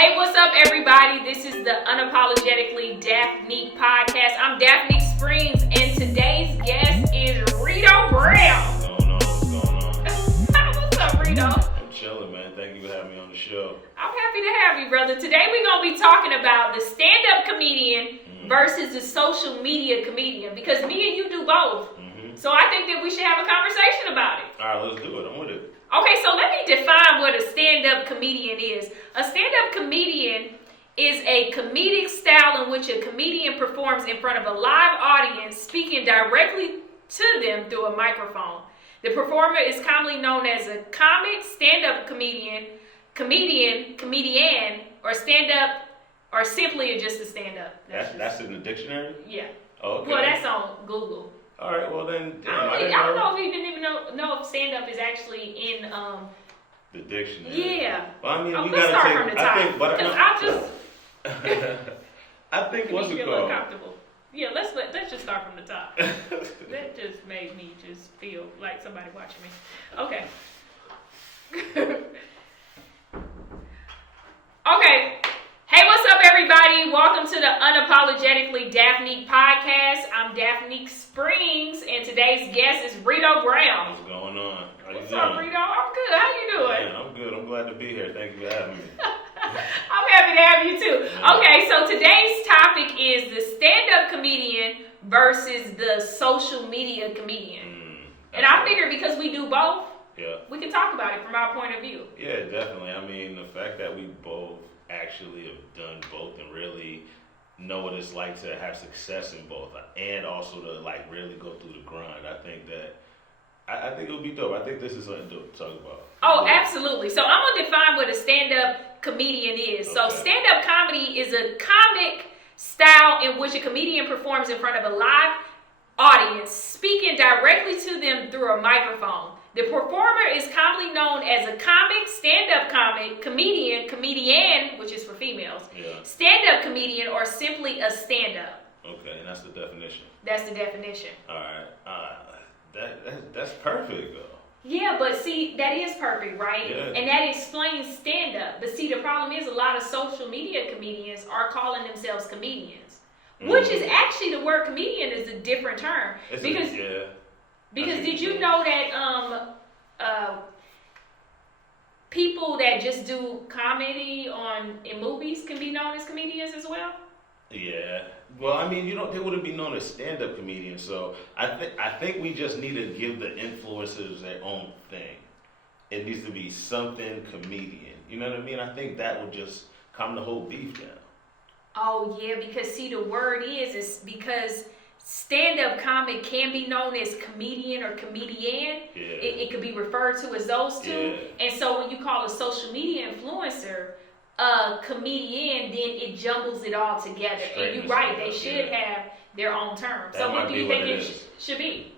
Hey, what's up, everybody? This is the Unapologetically Daphnique podcast. I'm Daphnique Springs, and today's guest is Rito Brown. What's going on? What's up, Rito? I'm chilling, man. Thank you for having me on the show. I'm happy to have you, brother. Today we're going to be talking about the stand-up comedian versus the social media comedian, because me and you do both. So I think that we should have a conversation about it. All right, let's do it. I'm with it. Okay, so let me define what a stand-up comedian is. A stand-up comedian is a comedic style in which a comedian performs in front of a live audience, speaking directly to them through a microphone. The performer is commonly known as a comic, stand-up comedian, comedian, or stand-up, or simply just a stand-up. That's in the dictionary? Yeah. Oh, okay. Well, that's on Google. All right, well then, I don't know if you even know if stand-up is actually in the dictionary. Yeah. Well, I mean, we let's gotta start take. from the top. I think, but because I think what's it feel called? uncomfortable. Yeah, let's just start from the top. That just made me just feel like somebody watching me. Okay. Okay. Hey, what's up, everybody? Welcome to the Unapologetically Daphnique podcast. I'm Daphnique Springs, and today's guest is Rito Brown. What's going on? What's up, Rito? I'm good. How you doing? Man, I'm good. I'm glad to be here. Thank you for having me. I'm happy to have you too. Okay, so today's topic is the stand-up comedian versus the social media comedian. And I figure because we do both, we can talk about it from our point of view. Yeah, definitely. I mean, the fact that we both actually have done both and really know what it's like to have success in both, and also to like really go through the grind. I think it would be dope. I think this is something dope to talk about. Oh, absolutely. So I'm gonna define what a stand-up comedian is. Okay. So stand-up comedy is a comic style in which a comedian performs in front of a live audience, speaking directly to them through a microphone. The performer is commonly known as a comic, stand-up comic, comedian, which is for females, stand-up comedian, or simply a stand-up. Okay, and that's the definition. That's the definition. All right. That's perfect, though. Yeah, but see, that is perfect, right? Yeah. And that explains stand-up. But see, the problem is a lot of social media comedians are calling themselves comedians, which is actually, the word comedian is a different term. Because did you know that people that just do comedy in movies can be known as comedians as well? Yeah. Well, I mean, they wouldn't be known as stand-up comedians. So I think we just need to give the influencers their own thing. It needs to be something comedian. You know what I mean? I think that would just calm the whole beef down. Oh yeah, because see, the word is because stand-up comic can be known as comedian or comedian. Yeah. It could be referred to as those two. Yeah. And so when you call a social media influencer a comedian, then it jumbles it all together. And you're right, they should have their own terms. So what do you think it should be?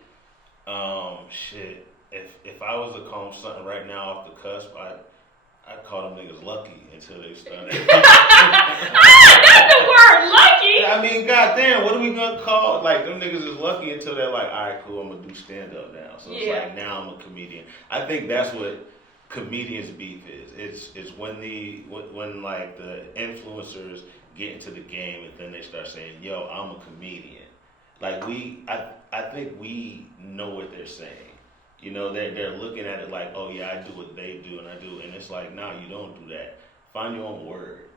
Shit. If I was to call them something right now off the cusp, I'd call them niggas lucky until they start. That's the word, lucky. I mean, goddamn, what are we gonna call? Like, them niggas is lucky until they're like, all right, cool, I'm gonna do stand up now. So it's like, now I'm a comedian. I think that's what comedians beef is. It's when like the influencers get into the game and then they start saying, yo, I'm a comedian. Like I think we know what they're saying. You know, they're looking at it like, oh yeah, I do what they do and I do, and it's like, nah, you don't do that. Find your own word.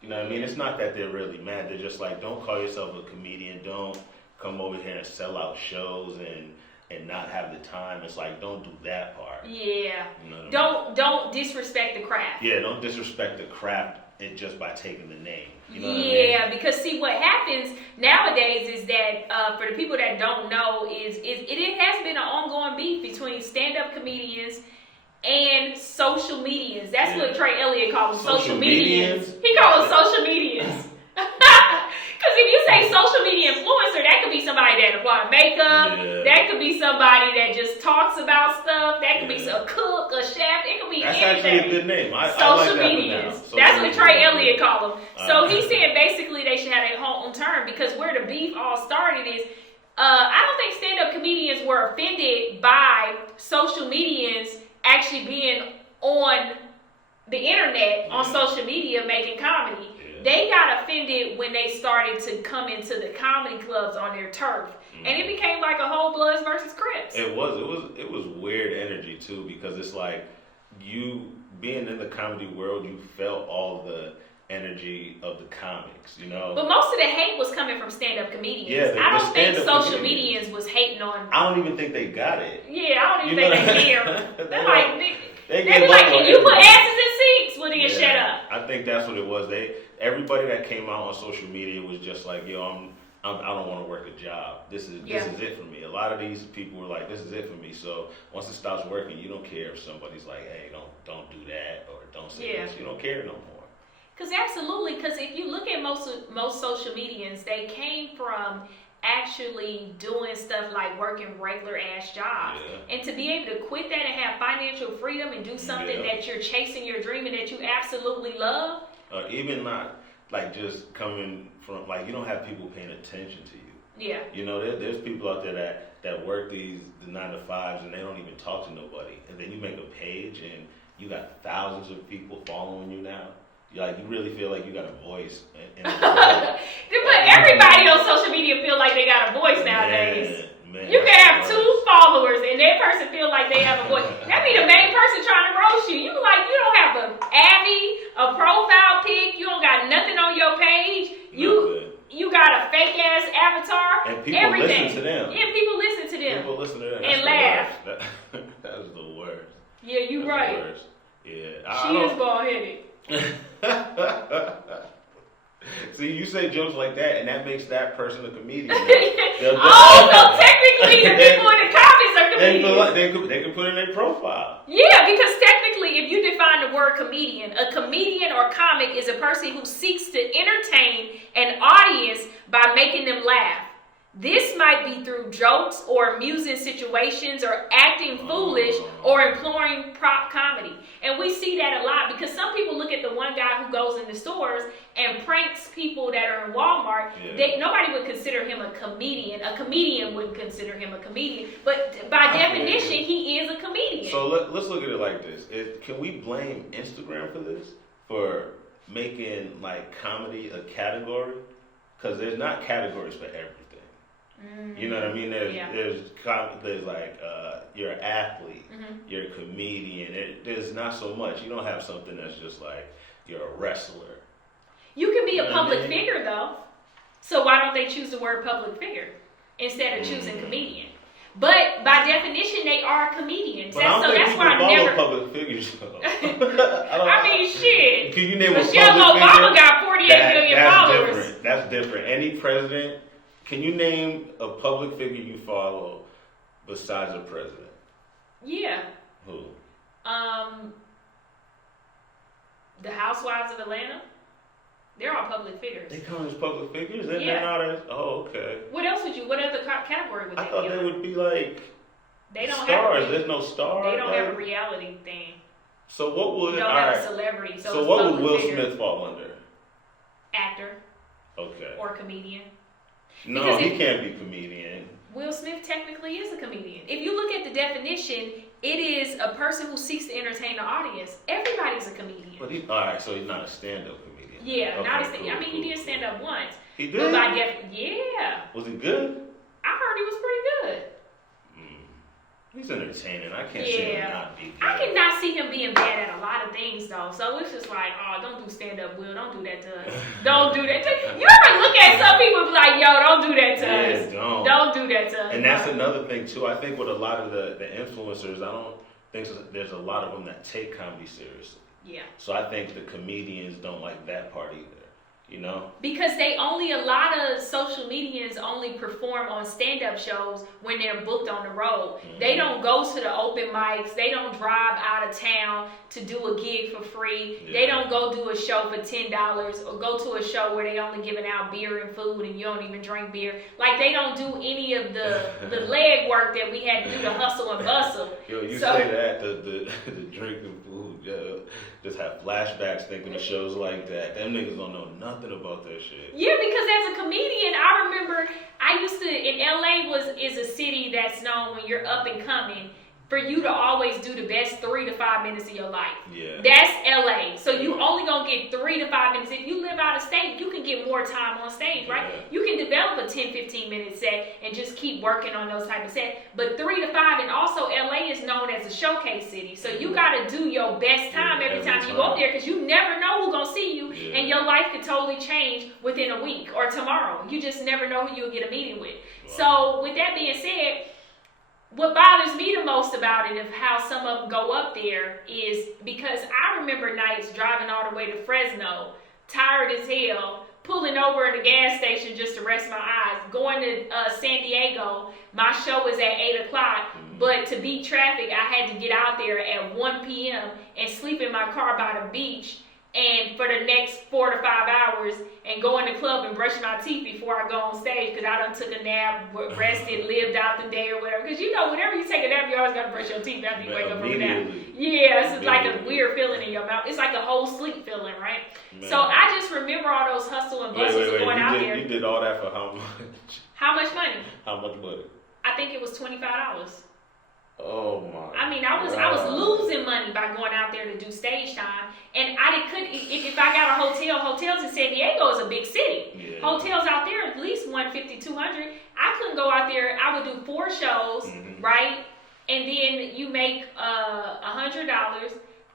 You know what I mean? It's not that they're really mad. They're just like, don't call yourself a comedian. Don't come over here and sell out shows and not have the time. It's like, don't do that part. Yeah. You know don't disrespect the craft. Yeah, don't disrespect the craft just by taking the name. You know what I mean? Because see, what happens nowadays is that for the people that don't know, it has been an ongoing beef between stand-up comedians and social medians. That's what Trey Elliott calls them, social medians. He calls them social medians. Because if you say social media influencer, that could be somebody that applies makeup. Yeah. That could be somebody that just talks about stuff. That could be a cook, a chef. It could be anything. That's actually a good name. Social medias. That's what Trey Elliott called them. So he's saying basically they should have their own term, because where the beef all started is, I don't think stand-up comedians were offended by social medians actually being on the internet on social media making comedy. They got offended when they started to come into the comedy clubs on their turf. And it became like a whole Bloods versus Crips. It was weird energy too, because it's like you being in the comedy world, you felt all the energy of the comics, you know. But most of the hate was coming from stand-up comedians. Yeah, I don't think social medians was hating on. I don't even think they got it. Yeah, I don't even think they care. They're like, they be like, can you put asses in seats? Well, then shut up. I think that's what it was. Everybody that came out on social media was just like, yo, I don't want to work a job. This is it for me. A lot of these people were like, this is it for me. So once it stops working, you don't care if somebody's like, hey, don't do that or don't say this. You don't care no more. Because if you look at most social medians, they came from actually doing stuff like working regular ass jobs. And to be able to quit that and have financial freedom and do something that you're chasing your dream and that you absolutely love. Even not like just coming from, like, you don't have people paying attention to you. Yeah. You know, there's people out there that work the 9-to-5s and they don't even talk to nobody. And then you make a page and you got thousands of people following you now. Like, you really feel like you got a voice. But everybody on social media feel like they got a voice nowadays. Man, you can have 2 followers and that person feel like they have a voice. That be the main person trying to roast you. You don't have an a profile pic. You don't got nothing on your page. You got a fake ass avatar. And people listen to them. Yeah, people listen to them. People listen to them. And laugh. That is the worst. Yeah, you right. The worst. Yeah. She is bald-headed. See, you say jokes like that, and that makes that person a comedian. So technically, the people in the comments are comedians. They can put in their profile. Yeah, because technically, if you define the word comedian, a comedian or comic is a person who seeks to entertain an audience by making them laugh. This might be through jokes or amusing situations or acting foolish or employing prop comedy. And we see that a lot because some people look at the one guy who goes in the stores and pranks people that are in Walmart. Nobody would consider him a comedian. A comedian wouldn't consider him a comedian. But by definition, he is a comedian. So let's look at it like this. Can we blame Instagram for this? For making like comedy a category? Because there's not categories for everything. You know what I mean? There's like you're an athlete, you're a comedian. There's not so much. You don't have something that's just like you're a wrestler. You can be a public figure though. So why don't they choose the word public figure instead of choosing comedian? But by definition, they are comedians. But that's why I never public figures. I mean, shit. Can you name a public Michelle Obama figure? got 48 million followers. That's different. Any president. Can you name a public figure you follow besides a president? Yeah. Who? The Housewives of Atlanta. They're all public figures. They count as public figures? They're not as... Oh, okay. What other category would they be? I thought they would be like they don't stars. Have There's no stars. They don't have a reality thing. So what would... They don't have a celebrity. So what would Will Smith fall under? Actor. Okay. Or comedian. No, he can't be comedian. Will Smith technically is a comedian. If you look at the definition, it is a person who seeks to entertain the audience. Everybody's a comedian. But so he's not a stand-up comedian. Yeah, not a stand-up. He did stand up once. He did? Yeah. Was he good? I heard he was pretty good. He's entertaining. I can't see him not be good. I cannot see him being bad at a lot of things, though. So it's just like, don't do stand-up, Will. Don't do that to us. Don't do that to us. You ever look at some people and be like, yo, don't do that to us. Don't do that to us. And that's another thing, too. I think with a lot of the influencers, I don't think there's a lot of them that take comedy seriously. Yeah. So I think the comedians don't like that part either. You know? Because a lot of social medians only perform on stand-up shows when they're booked on the road. They don't go to the open mics. They don't drive out of town to do a gig for free. They don't go do a show for $10 or go to a show where they only giving out beer and food and you don't even drink beer. Like, they don't do any of the leg work that we had to do to hustle and bustle. Yo, you say that, the drinking food, just have flashbacks thinking of shows like that. Them niggas don't know nothing about that shit. Yeah, because as a comedian, I remember in LA is a city that's known when you're up and coming. for you to always do the best 3 to 5 minutes of your life. Yeah. That's LA. So you only gonna get 3 to 5 minutes. If you live out of state, you can get more time on stage, right? Yeah. You can develop a 10, 15 minute set and just keep working on those type of sets. But 3 to 5, and also LA is known as a showcase city. So you gotta do your best time every time you go there, because you never know who's gonna see you, and your life could totally change within a week or tomorrow. You just never know who you'll get a meeting with. Wow. So with that being said, what bothers me the most about it, of how some of them go up there, is because I remember nights driving all the way to Fresno, tired as hell, pulling over at a gas station just to rest my eyes, going to San Diego. My show was at 8 o'clock, but to beat traffic, I had to get out there at 1 p.m. and sleep in my car by the beach, and for the next 4 to 5 hours, and go in the club and brush my teeth before I go on stage, because I done took a nap, rested, lived out the day or whatever. Because you know, whenever you take a nap, you always got to brush your teeth after you wake up from a nap. Yeah, it's like a weird feeling in your mouth. It's like a whole sleep feeling, right? Man. So I just remember all those hustle and bustles of going out there. You did all that for how much? How much money? How much money? I think it was $25. Oh my! I mean, I was losing money by going out there to do stage time, and if I got a hotel. Hotels in San Diego is a big city. Yeah. Hotels out there at least $150, $200. I couldn't go out there. I would do 4 shows, right, and then you make $100.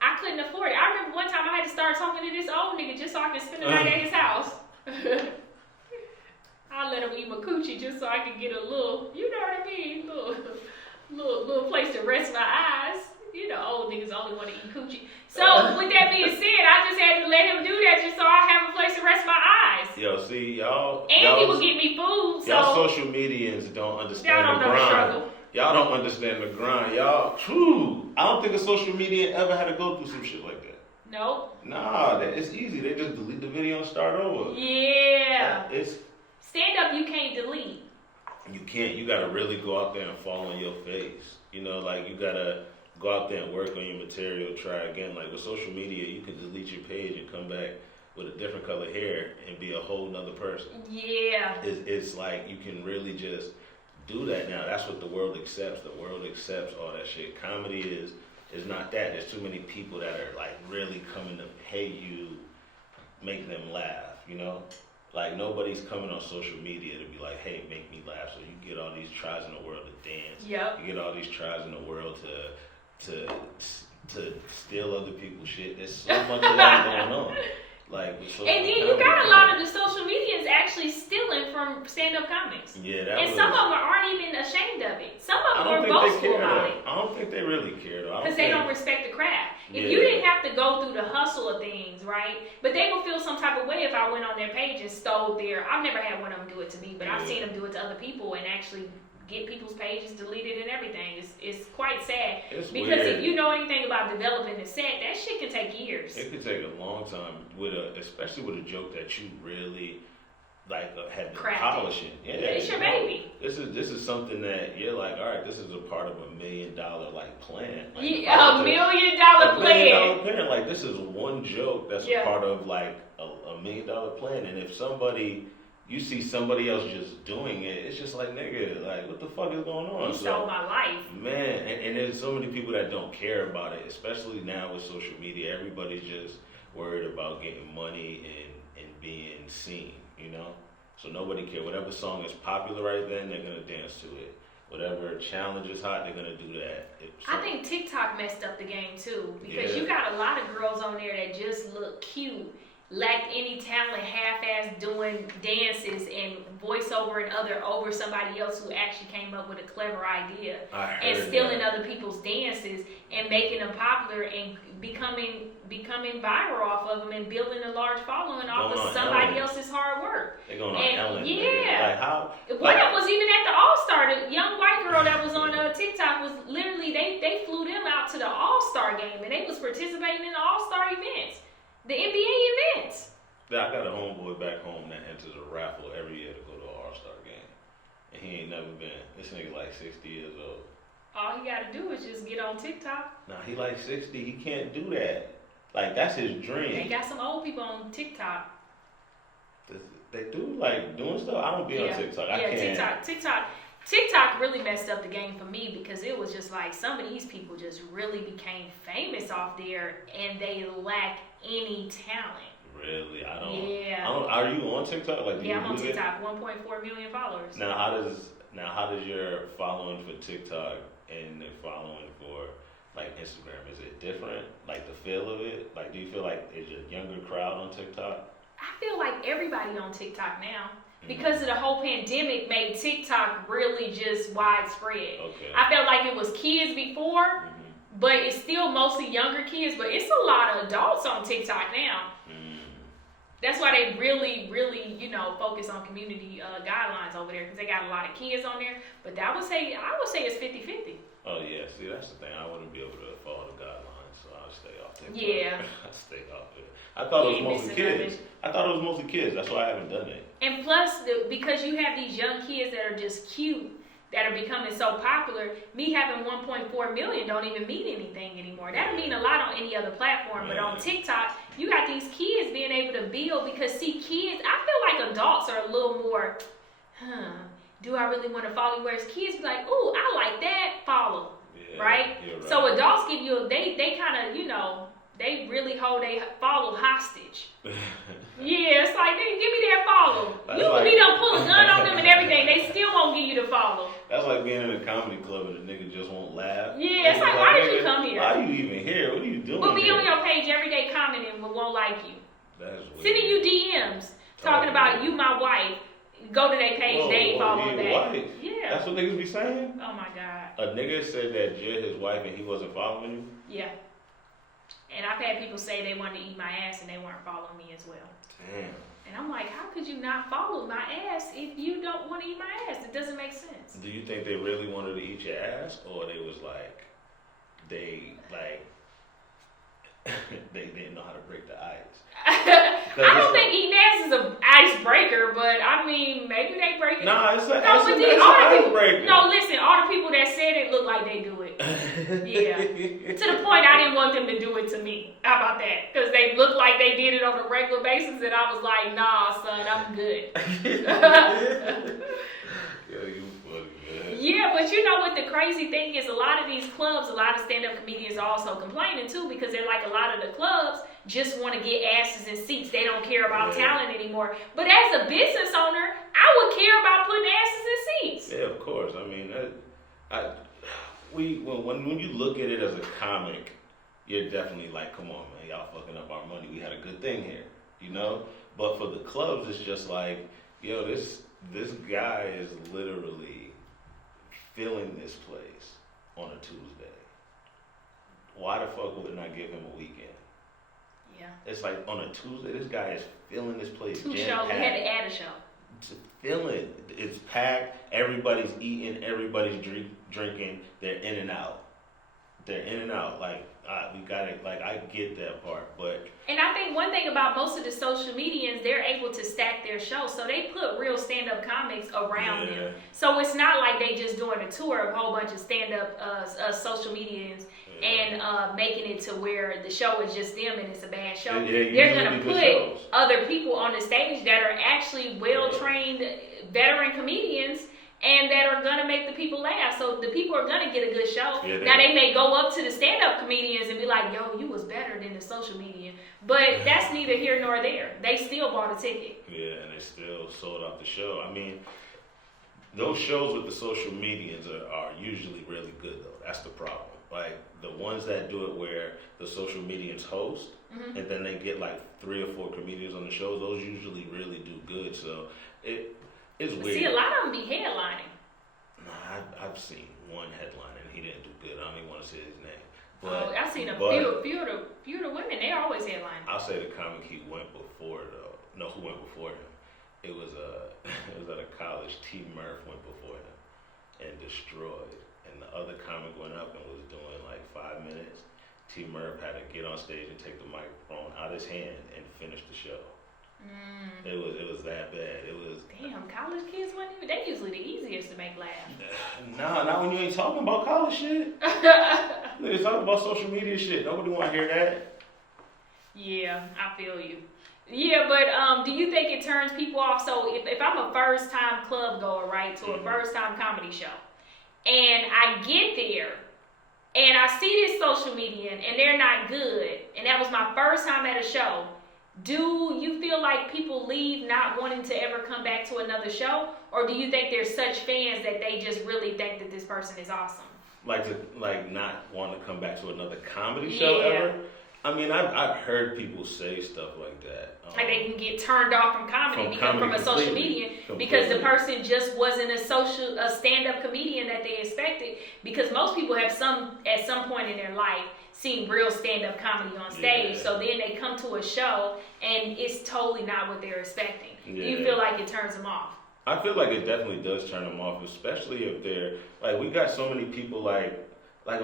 I couldn't afford it. I remember one time I had to start talking to this old nigga just so I could spend the night at his house. I let him eat my coochie just so I could get a little, you know what I mean, little place to rest my eyes. You know, old niggas only want to eat coochie. So with that being said, I just had to let him do that just so I have a place to rest my eyes. Yo, see, y'all. And he would get me food. So y'all social medians don't understand y'all don't the know grind. the struggle. Y'all don't understand the grind. Y'all, true. I don't think a social media ever had to go through some shit like that. Nope. Nah, it's easy. They just delete the video and start over. Yeah. It's stand up. You can't delete. You can't. You gotta really go out there and fall on your face. You know, like you gotta go out there and work on your material. Try again. Like with social media, you can delete your page and come back with a different color hair and be a whole nother person. Yeah. It's like you can really just do that now. That's what the world accepts. The world accepts all that shit. Comedy is not that. There's too many people that are like really coming to pay you, make them laugh, you know? Like nobody's coming on social media to be like, hey, make me laugh. So you get all these tries in the world to dance. Yep. You get all these tries in the world to steal other people's shit. There's so much of that going on. Like, and then you got a lot of the social medias actually stealing from stand-up comics. Yeah, and some of them aren't even ashamed of it. Some of them are boastful about it. I don't think they really care though. Because they don't respect the craft. If you didn't have to go through the hustle of things, right? But they would feel some type of way if I went on their page and stole their. I've never had one of them do it to me, but I've seen them do it to other people and actually get people's pages deleted and everything. It's quite sad. It's because weird. if you know anything about developing a set, that shit can take years. It could take a long time especially with a joke that you really like have been polishing. Yeah, it's your baby. This is something that you're like, all right, this is a part of $1 million like plan. Like, $1 million plan. $1 million plan. Like this is one joke that's a part of like $1 million plan. And if you see somebody else just doing it, it's just like, nigga, like, what the fuck is going on? You stole my life. Man, and there's so many people that don't care about it, especially now with social media. Everybody's just worried about getting money and being seen, you know? So nobody cares. Whatever song is popular right then, they're going to dance to it. Whatever challenge is hot, they're going to do that. I think TikTok messed up the game, too, because you got a lot of girls on there that just look cute, lacked any talent, half-ass doing dances and voiceover and other over somebody else who actually came up with a clever idea and stealing other people's dances and making them popular and becoming viral off of them and building a large following off of somebody else's hard work. They're going on Ellen. Yeah. Like how? One of them was even at the All-Star. The young white girl that was on TikTok was literally, they flew them out to the All-Star game and they was participating in the All-Star events. The NBA events. Yeah, I got a homeboy back home that enters a raffle every year to go to an All-Star game. And he ain't never been. This nigga like 60 years old. All he gotta do is just get on TikTok. Nah, he like 60. He can't do that. Like, that's his dream. They got some old people on TikTok. They do like doing stuff. I don't be on TikTok. I can't. TikTok really messed up the game for me because it was just like some of these people just really became famous off there and they lack any talent. Really? I don't. Yeah. Are you on TikTok? Like, do Yeah, you I'm on use TikTok. 1.4 million followers. Now, how does your following for TikTok and the following for like Instagram, is it different? Like the feel of it? Like, do you feel like is a younger crowd on TikTok? I feel like everybody on TikTok now. Because of the whole pandemic made TikTok really just widespread. Okay. I felt like it was kids before, but it's still mostly younger kids, but it's a lot of adults on TikTok now. That's why they really, really, focus on community guidelines over there, because they got a lot of kids on there. But I would say it's 50-50. Oh yeah, see that's the thing. I wouldn't be able to follow the guidelines, so I'll stay off TikTok. Yeah. I stay off it. I thought it was mostly kids. I thought it was mostly kids. That's why I haven't done it. And plus, because you have these young kids that are just cute, that are becoming so popular, me having 1.4 million don't even mean anything anymore. That would mean a lot on any other platform, but on TikTok, you got these kids being able to build, because see, kids, I feel like adults are a little more, do I really want to follow you? Whereas kids be like, ooh, I like that, follow, right? So adults give you, they kind of, they really hold they follow hostage. Yeah, it's like, nigga, give me that follow. That's You like, need to pull a gun on them and everything. They still won't give you the follow. That's like being in a comedy club and a nigga just won't laugh. Yeah, it's like, why did you come here? Why are you even here? What are you doing? We'll be here? on your page every day commenting, but won't like you. That's weird. Sending you DMs talking about you, my wife. Go to their page, they ain't following back. Wife? Yeah. That's what niggas be saying? Oh my God. A nigga said that Jay his wife and he wasn't following you? Yeah. And I've had people say they wanted to eat my ass and they weren't following me as well. Damn. And I'm like, how could you not follow my ass if you don't want to eat my ass? It doesn't make sense. Do you think they really wanted to eat your ass, or they was like, they didn't know how to break the ice? I don't think eating ass is an icebreaker, but I mean, maybe they break it. Nah, it's an icebreaker. No, listen, all the people that said it look like they do it. Yeah. To the point I didn't want them to do it to me. How about that? Because they looked like they did it on a regular basis, and I was like, nah, son, I'm good. Yeah, you funny, man. Yeah, but you know what the crazy thing is? A lot of these clubs, a lot of stand-up comedians are also complaining too, because they're like, a lot of the clubs just want to get asses in seats. They don't care about talent anymore. But as a business owner, I would care about putting asses in seats. Yeah, of course. I mean, when you look at it as a comic, you're definitely like, come on, man, y'all fucking up our money. We had a good thing here, But for the clubs, it's just like, yo, this guy is literally filling this place on a Tuesday. Why the fuck would not give him a weekend? Yeah. It's like on a Tuesday, this guy is filling this place. 2 shows. We had to add a show. To fill it. It's packed. Everybody's eating. Everybody's drinking. They're in and out. Like, we got it. Like, I get that part, but. And I think one thing about most of the social medians, they're able to stack their shows. So they put real stand-up comics around them. So it's not like they just doing a tour of a whole bunch of stand-up social medians and making it to where the show is just them and it's a bad show. They're going to put other people on the stage that are actually well-trained veteran comedians and that are going to make the people laugh. So the people are going to get a good show. Now, they may go up to the stand-up comedians and be like, yo, you was better than the social media. But that's neither here nor there. They still bought a ticket. Yeah, and they still sold out the show. I mean, those shows with the social medians are usually really good, though. That's the problem. Like, the ones that do it where the social medians host, and then they get like 3 or 4 comedians on the show, those usually really do good. So it's weird. See, a lot of them be headlining. Nah, I've seen one headline and he didn't do good. I don't even want to say his name. But I've seen a few of the women. They're always headlining. I'll say the comic he went before though. No, who went before him? It was at a college. T. Murph went before him and destroyed. And the other comic went up and was doing like 5 minutes. T. Murph had to get on stage and take the microphone out of his hand and finish the show. It was that bad. It was. Damn, college kids they usually the easiest to make laugh. Nah, not when you ain't talking about college shit. Niggas talking about social media shit. Nobody want to hear that. Yeah, I feel you. Yeah, but do you think it turns people off? So if I'm a first time club goer, right, to a first time comedy show, and I get there and I see this social media and they're not good, and that was my first time at a show, do you feel like people leave not wanting to ever come back to another show? Or do you think they're such fans that they just really think that this person is awesome? Like not want to come back to another comedy show ever? I mean, I've heard people say stuff like that. Like they can get turned off from comedy from a social media because the person just wasn't a stand-up comedian that they expected. Because most people have at some point in their life seen real stand-up comedy on stage, so then they come to a show and it's totally not what they're expecting. Do you feel like it turns them off? I feel like it definitely does turn them off, especially if they're like, we got so many people like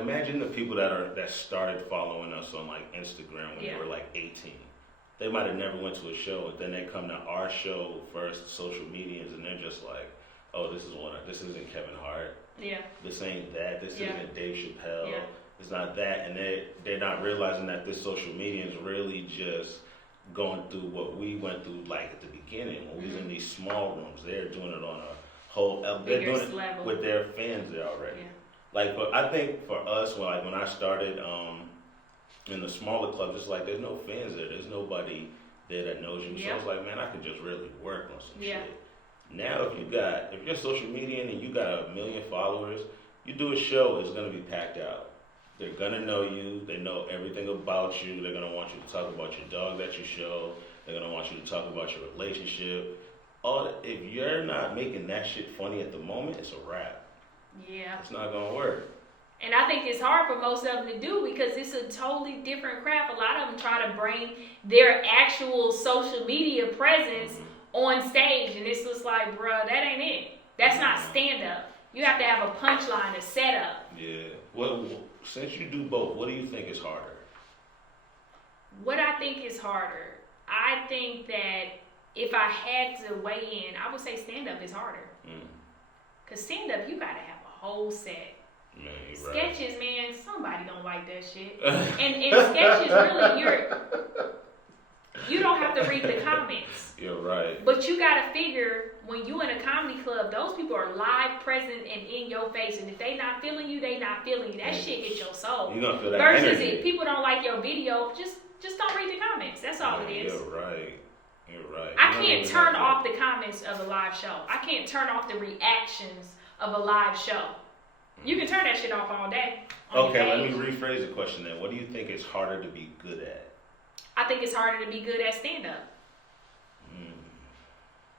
imagine the people that started following us on like Instagram when they were like 18. They might have never went to a show, and then they come to our show first, social medias, and they're just like, oh, this isn't Kevin Hart. Yeah. This ain't that. This isn't Dave Chappelle. Yeah. It's not that, and they're not realizing that this social media is really just going through what we went through like at the beginning when we was in these small rooms. They're doing it on a whole they're doing it level with their fans there already. Yeah. Like, but I think for us, when I started in the smaller clubs, it's like there's no fans there. There's nobody there that knows you. So it's like, man, I can just really work on some shit. Now, if you're social media and you got 1 million followers, you do a show, it's gonna be packed out. They're gonna know you. They know everything about you. They're gonna want you to talk about your dog that you show. They're gonna want you to talk about your relationship. If you're not making that shit funny at the moment, it's a wrap. Yeah. It's not gonna work. And I think it's hard for most of them to do because it's a totally different craft. A lot of them try to bring their actual social media presence on stage, and it's just like, bruh, that ain't it. That's not stand-up. You have to have a punchline, a setup. Yeah. Well, since you do both, what do you think is harder? What I think is harder, I think that if I had to weigh in, I would say stand-up is harder. Because stand-up, you gotta have a whole set. Man, sketches, man, somebody don't like that shit. and sketches, really, you don't have to read the comments. You're right. But you gotta figure, when you in a comedy club, those people are live, present, and in your face. And if they not feeling you, they not feeling you. That shit hits your soul. You gonna feel that Versus energy. if people don't like your video, just don't read the comments. That's all it is. You're right. I can't turn off the comments of a live show. I can't turn off the reactions of a live show. You can turn that shit off all day. Okay, let me rephrase the question then. What do you think is harder to be good at? I think it's harder to be good at stand-up.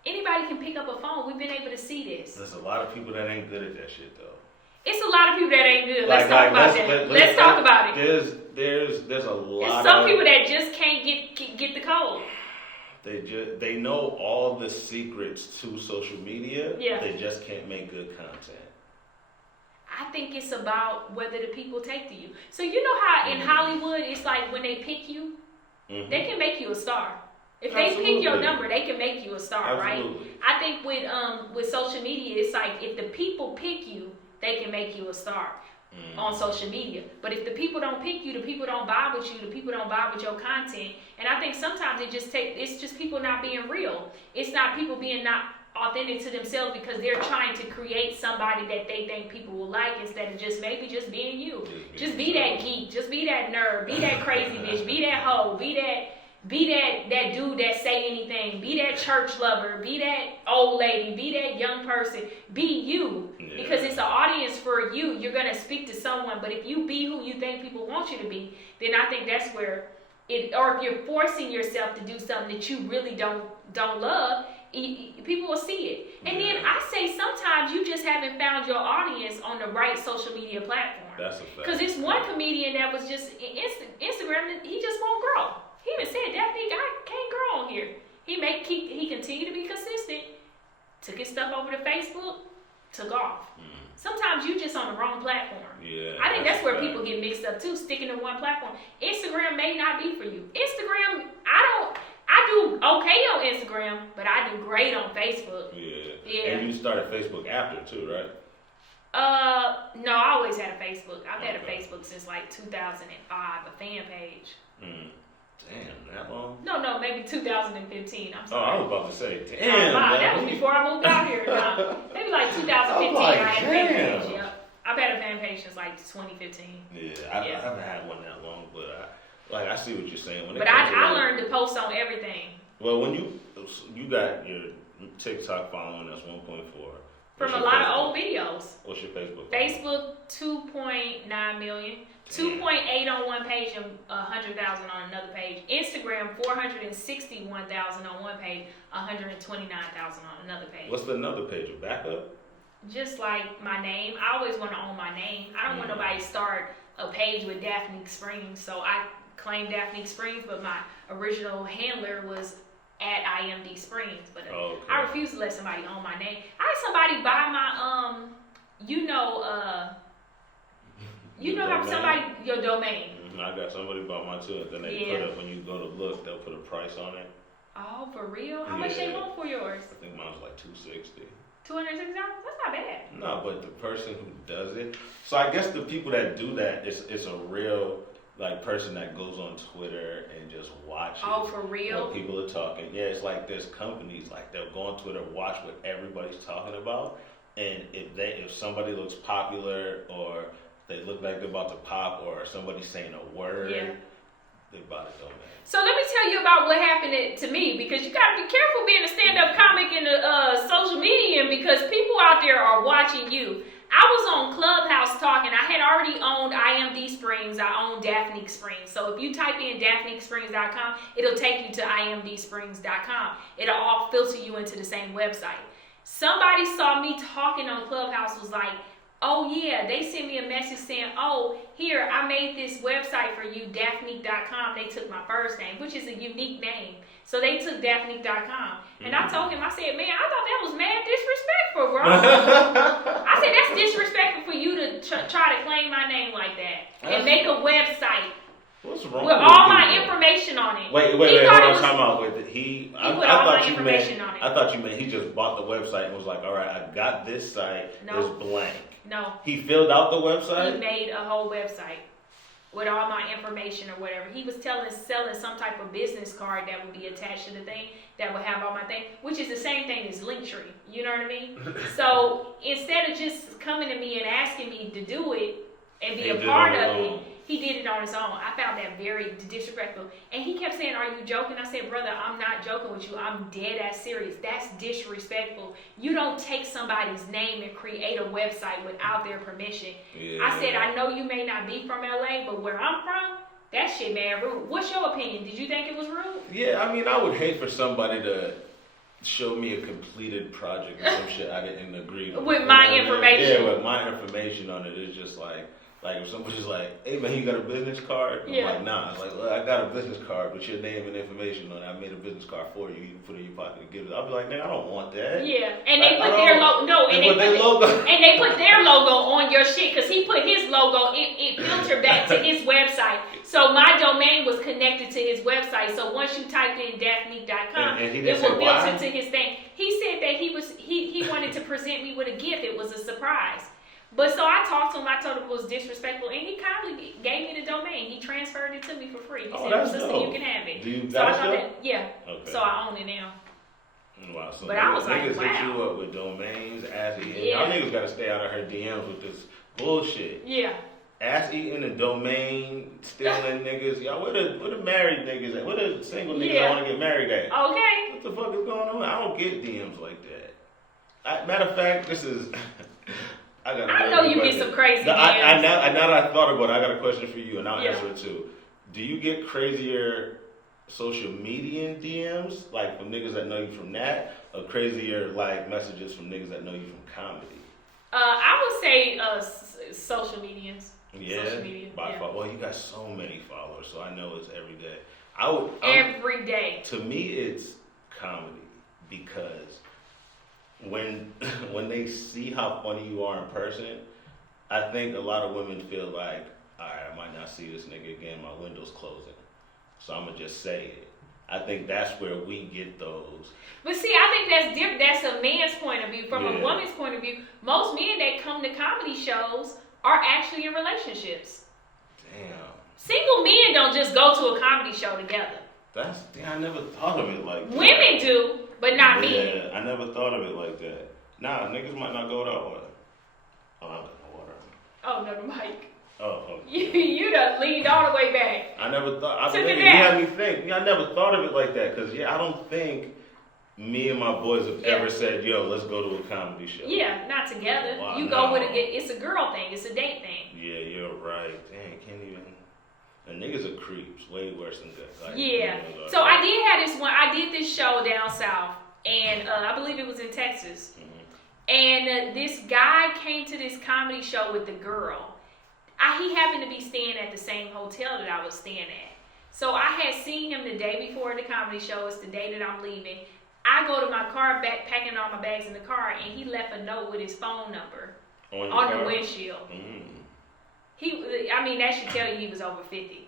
Anybody can pick up a phone. We've been able to see this. There's a lot of people that ain't good at that shit, though. It's a lot of people that ain't good. Let's talk about that. Let's talk about it. There's a lot. There's some people that just can't get the code. They know all the secrets to social media. Yeah. They just can't make good content. I think it's about whether the people take to you. So you know how in Hollywood it's like when they pick you, they can make you a star. If they pick your number, they can make you a star, right? I think with social media, it's like if the people pick you, they can make you a star on social media. But if the people don't pick you, the people don't vibe with you, the people don't vibe with your content. And I think sometimes it's just people not being real. It's not people being not authentic to themselves because they're trying to create somebody that they think people will like instead of just being you. Just be that geek, just be that nerd, be that crazy bitch, be that hoe, be that dude that say anything, be that church lover, be that old lady, be that young person, be you. Yeah. Because it's an audience for you. You're gonna speak to someone, but if you be who you think people want you to be, then I think that's where or if you're forcing yourself to do something that you really don't love, people will see it. And then I say sometimes you just haven't found your audience on the right social media platform. That's a fact. Because it's one comedian that was just Instagram, he just won't grow. He even said, Daphnique, I can't grow on here. He continued to be consistent, took his stuff over to Facebook, took off. Sometimes you just on the wrong platform. Yeah, I think that's where people get mixed up too, sticking to one platform. Instagram may not be for you. Instagram, I do okay on Instagram, but I do great on Facebook. Yeah. And you started Facebook after too, right? No, I always had a Facebook. I've had a Facebook since like 2005, a fan page. Damn, that long? No, maybe 2015. I'm Oh, sorry. I was about to say, damn. That was before I moved out here. Nah, maybe like 2015. like, I had a fan damn. page. Yep. I've had a fan page since like 2015. Yeah, I haven't had one that long, but I see what you're saying. But I learned to post on everything. Well, when you got your TikTok following, that's 1.4. From a lot of old videos. What's your Facebook? Facebook, 2.9 million. 2.8 on one page and 100,000 on another page. Instagram, 461,000 on one page, 129,000 on another page. What's another page? A backup? Just like my name. I always want to own my name. I don't want nobody to start a page with Daphnique Springs, so I claim Daphnique Springs, but my original handler was at IMD Springs. But I refuse to let somebody own my name. I had somebody buy my how somebody your domain. I got somebody bought mine too, and then they put it when you go to look, they'll put a price on it. Oh, for real? How much they want for yours? I think mine was like $260. $260? That's not bad. No, but the person who does it. So I guess the people that do that, it's a real person that goes on Twitter and just watches. Oh, for real? What people are talking. Yeah, it's like there's companies they'll go on Twitter, watch what everybody's talking about, and if somebody looks popular or they look like they're about to pop or somebody's saying a word, they bought it domain. So let me tell you about what happened to me, because you got to be careful being a stand-up comic in the social media, because people out there are watching you. I was on Clubhouse talking. I had already owned IMD Springs. I owned Daphnique Springs. So if you type in daphniquesprings.com, it'll take you to imdsprings.com. It'll all filter you into the same website. Somebody saw me talking on Clubhouse, was like, oh yeah, they sent me a message saying, oh, here, I made this website for you, Daphnique.com. They took my first name, which is a unique name. So they took Daphnique.com. And I told him, I said, man, I thought that was mad disrespectful, bro. I said, that's disrespectful for you to try to claim my name like that. And make a website. What's wrong with all my information on it. Wait, hold on, time out with it. I thought you meant he just bought the website and was like, all right, I got this site, it's blank. No. He filled out the website? He made a whole website with all my information or whatever. He was selling some type of business card that would be attached to the thing that would have all my things, which is the same thing as Linktree. You know what I mean? So instead of just coming to me and asking me to do it and be a part of it, he did it on his own. I found that very disrespectful. And he kept saying, are you joking? I said, brother, I'm not joking with you. I'm dead ass serious. That's disrespectful. You don't take somebody's name and create a website without their permission. Yeah. I said, I know you may not be from LA, but where I'm from, that shit mad rude. What's your opinion? Did you think it was rude? Yeah, I mean, I would hate for somebody to show me a completed project or some shit I didn't agree with. With my information. Yeah, with my information on it. It's just like if somebody's like, hey man, you got a business card? I'm like, nah. I'm like, well, I got a business card with your name and information on it. I made a business card for you. You can put it in your pocket and give it. I'll be like, man, I don't want that. Yeah, and they put their logo. No, and they put their logo on your shit, because he put his logo. It filtered back to his website. So my domain was connected to his website. So once you typed in Daphnique.com, it will filter to his thing. He said that he wanted to present me with a gift. It was a surprise. But so I talked to him, I told him it was disrespectful, and he kindly gave me the domain. He transferred it to me for free. He said, sister, you can have it. Do you so I thought that, okay. So I own it now. Wow, so but I was like, niggas wow. hit you up with domains, ass eating. Y'all niggas gotta stay out of her DMs with this bullshit. Yeah. Ass eating and domain stealing niggas. Y'all, where the married niggas at? Where the single niggas that want to get married at? Okay. What the fuck is going on? I don't get DMs like that. Matter of fact, this is... I know you get some crazy DMs. Now that I thought about it, I got a question for you, and I'll answer it too. Do you get crazier social media DMs, like from niggas that know you from that, or crazier like messages from niggas that know you from comedy? I would say social medias. Yeah, social media. Well, you got so many followers, so I know it's every day. Every day. To me, it's comedy, because when they see how funny you are in person, I think a lot of women feel like, all right, I might not see this nigga again, my window's closing, so I'm gonna just say it. I think that's where we get those. But see, I think that's different. That's a man's point of view. From a woman's point of view, most men that come to comedy shows are actually in relationships. Damn. Single men don't just go to a comedy show together. I never thought of it like that. Women do, but not men. Yeah, I never thought of it like that. Nah, niggas might not go that way. Oh, I got no water. Oh, no, the mic. Oh, okay. You done leaned all the way back. I never thought. Took it You back. had me think. I never thought of it like that. Cause I don't think me and my boys have ever said, "Yo, let's go to a comedy show." Yeah, not together. Wow, You go no. with it's a girl thing. It's a date thing. Yeah, you're right. Dang, can't even. And niggas are creeps. Way worse than that. Like, Yeah. So I did have this one. I did this show down south, and I believe it was in Texas. And this guy came to this comedy show with the girl. He happened to be staying at the same hotel that I was staying at. So I had seen him the day before the comedy show. It's the day that I'm leaving. I go to my car, packing all my bags in the car, and he left a note with his phone number on the windshield. That should tell you he was over 50.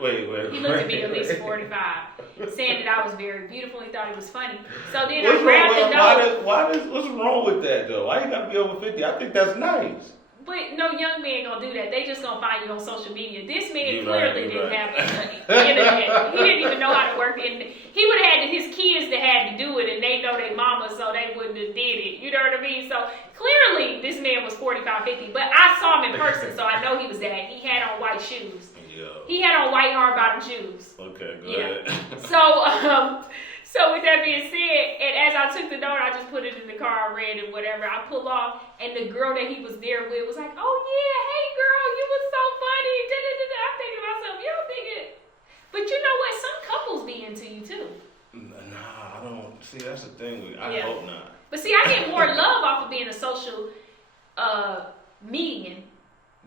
Wait. He looked at me at least 45, saying that I was very beautiful. He thought it was funny. So then What's I grabbed the note. What's wrong with that though? Why you gotta be over 50? I think that's nice. But no young man gonna do that. They just gonna find you on social media. This man You're clearly right. didn't have the internet. He didn't even know how to work it. He would have had his kids that had to do it, and they know their mama, so they wouldn't have did it. You know what I mean? So clearly, this man was 45, 50. But I saw him in person, so I know he was that. He had on white shoes. Yo. He had on white hard bottom shoes. Okay, go ahead. So with that being said, and as I took the note, I just put it in the car, I read it, whatever. I pull off, and the girl that he was there with was like, "Oh yeah, hey girl, you was so funny." I'm thinking to myself, you don't think it, but you know what? Some couples be into you too. Nah, I don't. See, that's the thing. I hope not. But see, I get more love off of being a social median.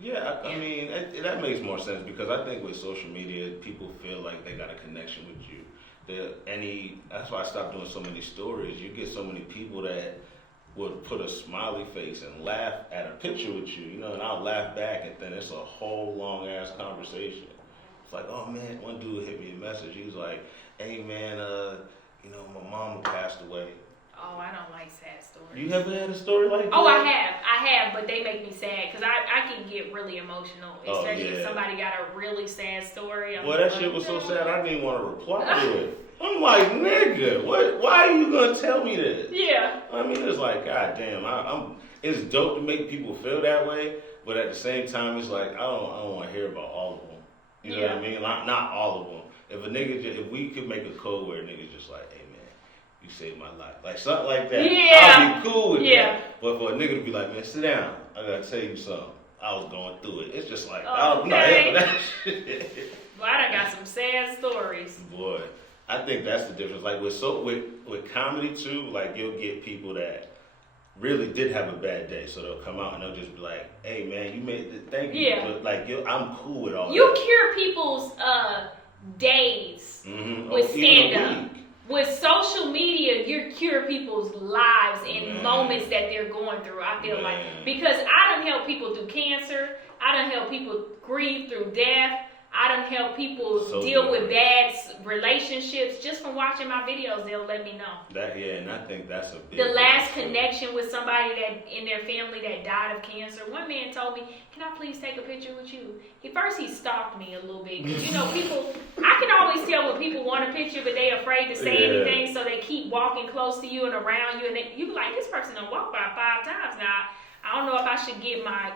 Yeah, I mean, that makes more sense because I think with social media, people feel like they got a connection with you. That's why I stopped doing so many stories. You get so many people that would put a smiley face and laugh at a picture with you, and I'll laugh back, and then it's a whole long ass conversation. It's like, oh man, one dude hit me a message. He was like, "Hey man, my mama passed away." Oh, I don't like sad stories. You ever had a story like that? Oh, I have, but they make me sad because I can get really emotional, especially if somebody got a really sad story. That shit was so sad I didn't even want to reply to it. I'm like, nigga, why are you gonna tell me this? Yeah. I mean, it's like, god damn, it's dope to make people feel that way, but at the same time, it's like I don't want to hear about all of them. You know what I mean? Not all of them. If we could make a code where niggas just like, hey man, you saved my life, like something like that. Yeah. I'll be cool with that. But for a nigga to be like, man, sit down, I gotta tell you something. I was going through it. It's just like, I'm not here for that shit. Well, I done got some sad stories. Boy, I think that's the difference. Like with comedy too, like you'll get people that really did have a bad day, so they'll come out and they'll just be like, "Hey man, you made it. Thank you." Yeah. But like, I'm cool with all you that. cure people's days with stand up. With social media, you cure people's lives and moments that they're going through. I feel like because I done help people through cancer. I done help people grieve through death. I done help people deal with bad relationships just from watching my videos. They'll let me know. And I think that's a big the last connection with somebody that in their family that died of cancer. One man told me, "Can I please take a picture with you?" He stalked me a little bit because people. I can always tell when people want a picture, but they afraid to say anything, so they keep walking close to you and around you, and you be like, "This person done walked by 5 times now." I don't know if I should get my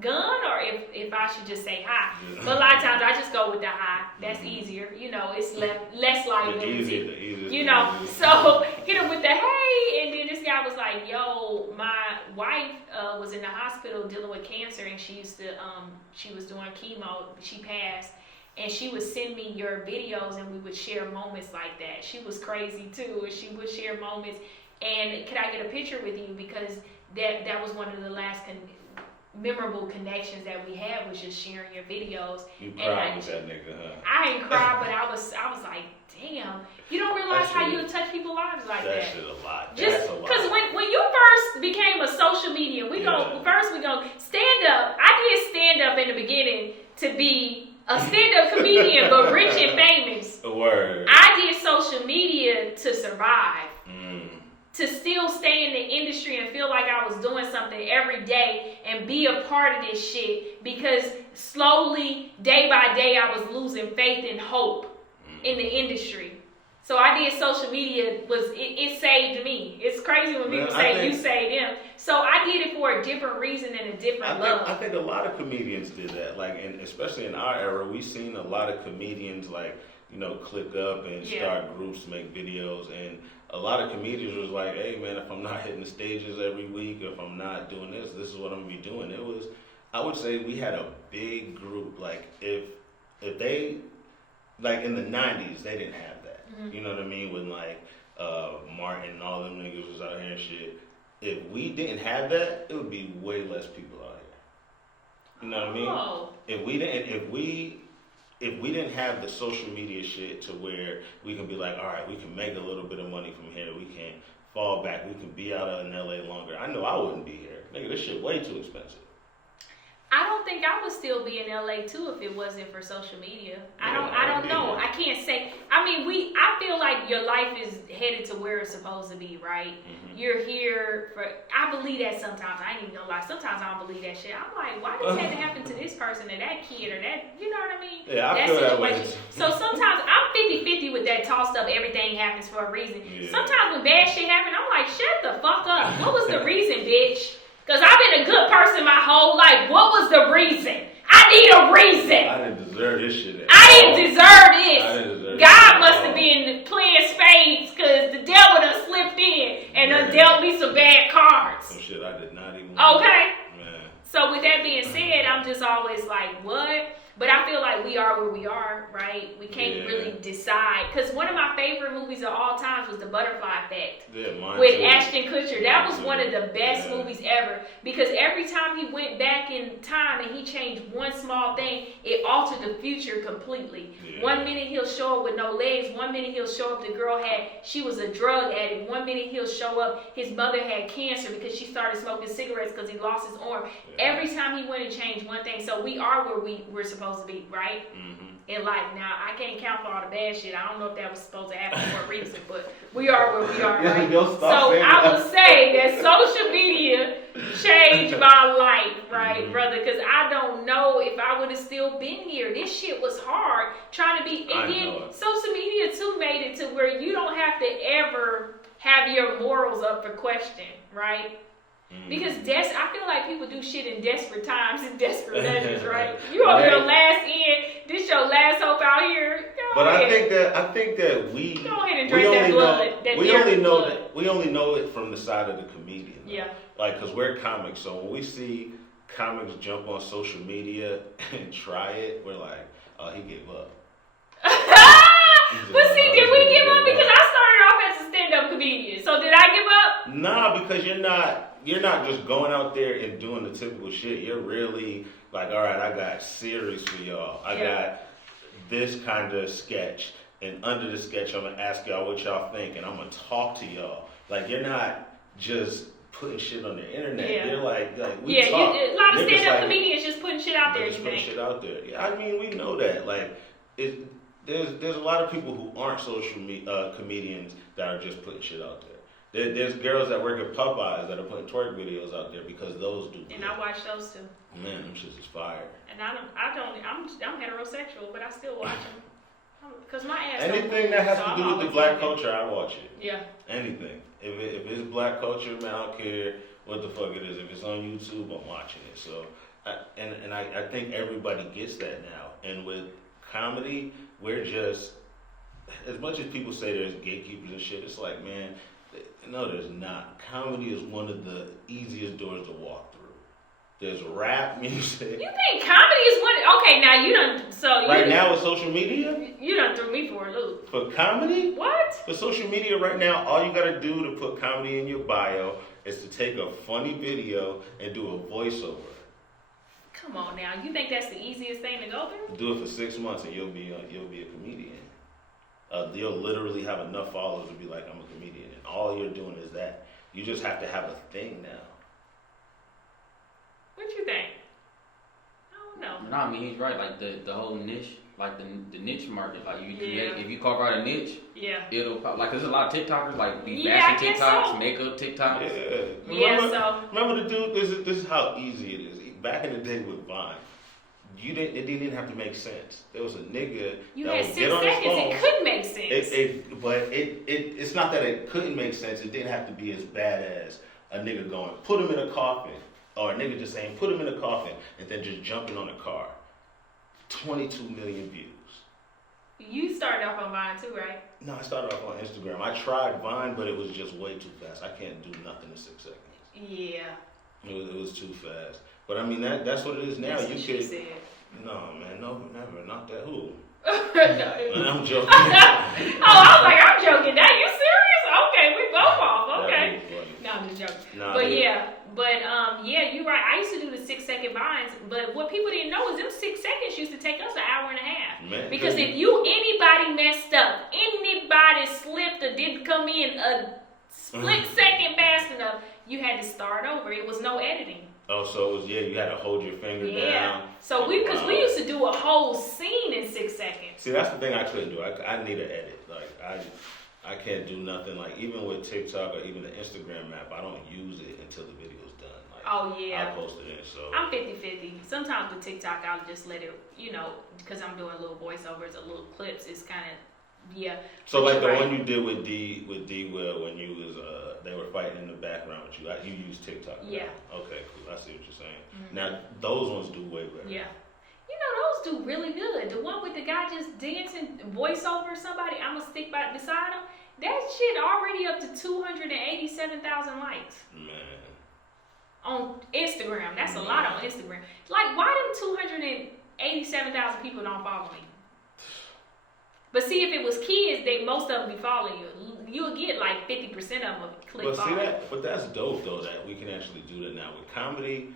gun or if I should just say hi. But a lot of times I just go with the hi. That's easier. It's less liability. So hit him with the hey, and then this guy was like, "Yo, my wife was in the hospital dealing with cancer, and she was doing chemo. She passed." And she would send me your videos, and we would share moments like that. She was crazy too, and she would share moments. And could I get a picture with you because that was one of the last memorable connections that we had was just sharing your videos. You cried with that nigga, huh? I ain't cried, but I was like, damn, you don't realize how you touch people's lives like that. That shit a lot. Just because when you first became a social media, we go stand up. I did stand up in the beginning to be a stand-up comedian, but rich and famous. A word. I did social media to survive. to still stay in the industry and feel like I was doing something every day and be a part of this shit, because slowly, day by day, I was losing faith and hope in the industry. So I did social media, it saved me. It's crazy when people say you saved them. So I did it for a different reason and a different love. I think a lot of comedians did that. Like, and especially in our era, we've seen a lot of comedians like, click up and start groups, make videos, and a lot of comedians was like, hey man, if I'm not hitting the stages every week, if I'm not doing this is what I'm gonna be doing. I would say we had a big group. Like if they, like in the 90s, they didn't have that. You know what I mean? When like Martin and all them niggas was out here and shit. If we didn't have that, it would be way less people out here. You know what I mean? If we didn't have the social media shit to where we can be like, all right, we can make a little bit of money from here, we can fall back, we can be out in LA longer. I know I wouldn't be here. Nigga, this shit way too expensive. I don't think I would still be in LA too if it wasn't for social media. I don't know. I can't say. I mean, I feel like your life is headed to where it's supposed to be, right? You're here for. I believe that sometimes. I ain't even gonna lie. Sometimes I don't believe that shit. I'm like, why does that happen to this person or that kid or that? You know what I mean? Yeah, I feel that way. So sometimes I'm 50-50 with that tossed up. Everything happens for a reason. Yeah. Sometimes when bad shit happens, I'm like, shut the fuck up. What was the reason, bitch? Because I've been a good person my whole life. What was the reason? I need a reason. I didn't deserve this shit. I didn't deserve this. I didn't deserve God must have been playing spades because the devil done slipped in and done dealt me some bad cards. Some shit I did not even Okay. Man. So with that being said, I'm just always like, what? But I feel like we are where we are, right? We can't really decide. Because one of my favorite movies of all times was The Butterfly Effect with Ashton Kutcher. That was one of the best movies ever. Because every time he went back in time and he changed one small thing, it altered the future completely. Yeah. 1 minute he'll show up with no legs. 1 minute he'll show up, the girl she was a drug addict. 1 minute he'll show up, his mother had cancer because she started smoking cigarettes because he lost his arm. Yeah. Every time he went and changed one thing. So we are where we're supposed to be, right? In life. Now, I can't count for all the bad shit. I don't know if that was supposed to happen for a reason, but we are where we are, right? So I would say that social media changed my life, right, brother? Because I don't know if I would have still been here. This shit was hard trying to be, and then social media too made it to where you don't have to ever have your morals up for question, right? Because I feel like people do shit in desperate times and desperate measures, right? You on your last end, this your last hope out here. But I think that we go ahead and drink that blood. We only know it from the side of the comedian. Though. Yeah. Like, cause we're comics, so when we see comics jump on social media and try it, we're like, oh, he gave up. But see, did we give up? Because I started off as a stand-up comedian. So did I give up? Nah, because you're not just going out there and doing the typical shit. You're really like, all right, I got series for y'all. I got this kind of sketch, and under the sketch, I'm gonna ask y'all what y'all think, and I'm gonna talk to y'all. Like, you're not just putting shit on the internet. Yeah. You're like we talk. A lot of stand-up comedians just putting shit out there. Just putting shit out there. Yeah, I mean, we know that. Like, there's a lot of people who aren't social comedians that are just putting shit out there. There's girls that work at Popeyes that are putting twerk videos out there because those do. And I watch those too. Man, them shits is fire. And I'm heterosexual, but I still watch them because my ass. Anything that has to do with the black culture, I watch it. Yeah. Anything. If it's black culture, man, I don't care what the fuck it is. If it's on YouTube, I'm watching it. So, I think everybody gets that now. And with comedy, we're just, as much as people say there's gatekeepers and shit, it's like, man, no, there's not. Comedy is one of the easiest doors to walk through. There's rap music. You think comedy is one? Okay, now you done. So right now with social media, you done threw me for a loop. For comedy, what? For social media right now, all you gotta do to put comedy in your bio is to take a funny video and do a voiceover. Come on now, you think that's the easiest thing to go through? Do it for 6 months and you'll be a comedian. You'll literally have enough followers to be like, I'm a comedian, and all you're doing is that. You just have to have a thing now. What you think? I don't know. No, I mean, he's right. Like, the whole niche like the niche market. Like you create, if you carve out a niche, it'll pop. Like there's a lot of TikTokers, like these fashion TikToks, makeup TikToks. Remember the dude? This is how easy it is. Back in the day with Vine, it didn't even have to make sense. There was a nigga you that had would 6 get on his seconds. phone. It couldn't make sense. But it's not that it couldn't make sense. It didn't have to be as bad as a nigga going, put him in a coffin, or a nigga just saying, put him in a coffin, and then just jumping on a car. 22 million views. You started off on Vine too, right? No, I started off on Instagram. I tried Vine, but it was just way too fast. I can't do nothing in 6 seconds. Yeah. It was too fast. But I mean, that's what it is now. That's you what could. she said. No, man, no, never. Not that. Who? No. I'm joking. I was like, I'm joking. Now you serious? Okay, we both off. Okay. No, I'm just joking. Nah, but you're right. I used to do the 6-second Vines, but what people didn't know is them 6 seconds used to take us an hour and a half. Man, because if anybody messed up, anybody slipped or didn't come in a split second fast enough, you had to start over. It was no editing. Oh, so it was, you had to hold your finger down. So we used to do a whole scene in 6 seconds. See, that's the thing I couldn't do. I need an edit. Like I can't do nothing. Like even with TikTok or even the Instagram app, I don't use it until the video's done. Like, I post it in. So I'm 50-50. Sometimes with TikTok, I'll just let it, because I'm doing little voiceovers or little clips. It's kind of So like the one you did with D Will when you was they were fighting in the background with you. You used TikTok. Right? Yeah. Okay, cool. I see what you're saying. Mm-hmm. Now those ones do way better. Yeah. Those do really good. The one with the guy just dancing, voiceover somebody, I'm gonna stick beside him. That shit already up to 287,000 likes. Man. On Instagram. That's a lot on Instagram. Like, why them 287,000 people don't follow me? But see, if it was kids, most of them be following you. You'll get like 50% of them click follow. But that's dope though that we can actually do that now. With comedy,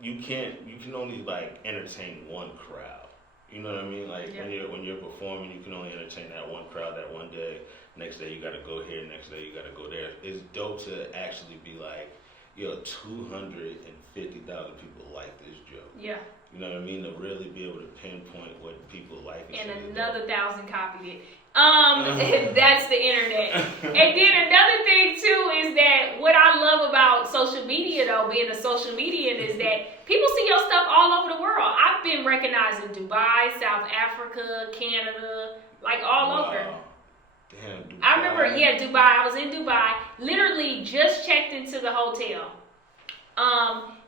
you can only like entertain one crowd. You know what I mean? Like when you're performing, you can only entertain that one crowd that one day. Next day you gotta go here, next day you gotta go there. It's dope to actually be like, 250,000 people like this joke. Yeah. You know what I mean? To really be able to pinpoint what people like. And another 1,000 copied it. That's the internet. And then another thing too is that what I love about social media though, being a social median, is that people see your stuff all over the world. I've been recognized in Dubai, South Africa, Canada, like all over. Damn, Dubai. I remember, Dubai. I was in Dubai. Literally just checked into the hotel.